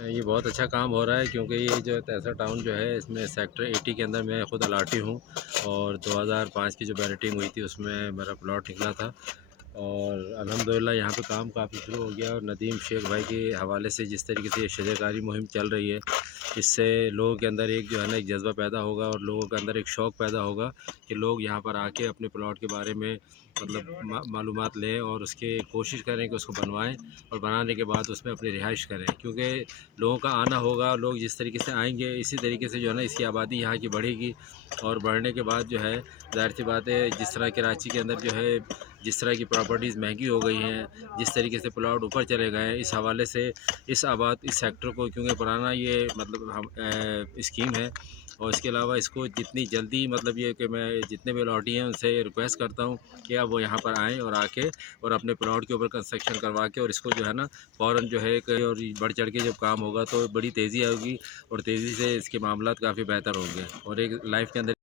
یہ بہت اچھا کام ہو رہا ہے، کیونکہ یہ جو تیسرا ٹاؤن جو ہے اس میں سیکٹر 80 کے اندر میں خود الاٹی ہوں، اور 2005 کی جو بیلٹنگ ہوئی تھی اس میں میرا پلاٹ نکلا تھا، اور الحمدللہ یہاں پہ کام کافی شروع ہو گیا، اور ندیم شیخ بھائی کے حوالے سے جس طریقے سے یہ شجر کاری مہم چل رہی ہے، اس سے لوگوں کے اندر ایک جو ہے نا ایک جذبہ پیدا ہوگا، اور لوگوں کے اندر ایک شوق پیدا ہوگا کہ لوگ یہاں پر آ کے اپنے پلاٹ کے بارے میں مطلب معلومات لیں، اور اس کی کوشش کریں کہ اس کو بنوائیں، اور بنانے کے بعد اس میں اپنی رہائش کریں، کیونکہ لوگوں کا آنا ہوگا، لوگ جس طریقے سے آئیں گے اسی طریقے سے جو ہے نا اس کی آبادی یہاں کی بڑھے گی، اور بڑھنے کے بعد جو ہے ظاہر سی بات ہے جس طرح کراچی کے اندر جو ہے جس طرح کی پراپرٹیز مہنگی ہو گئی ہیں، جس طریقے سے پلاٹ اوپر چلے گئے ہیں، اس حوالے سے اس سیکٹر کو، کیونکہ پرانا یہ مطلب اسکیم ہے، اور اس کے علاوہ اس کو جتنی جلدی مطلب یہ کہ میں جتنے بھی الاٹی ہیں ان سے ریکویسٹ کرتا ہوں کہ اب وہ یہاں پر آئیں اور آ کے اور اپنے پلاٹ کے اوپر کنسٹرکشن کروا کے، اور اس کو جو ہے نا فوراً جو ہے کہ اور بڑھ چڑھ کے جب کام ہوگا تو بڑی تیزی آئے گی، اور تیزی سے اس کے معاملات کافی بہتر ہوں گے، اور ایک لائف کے اندر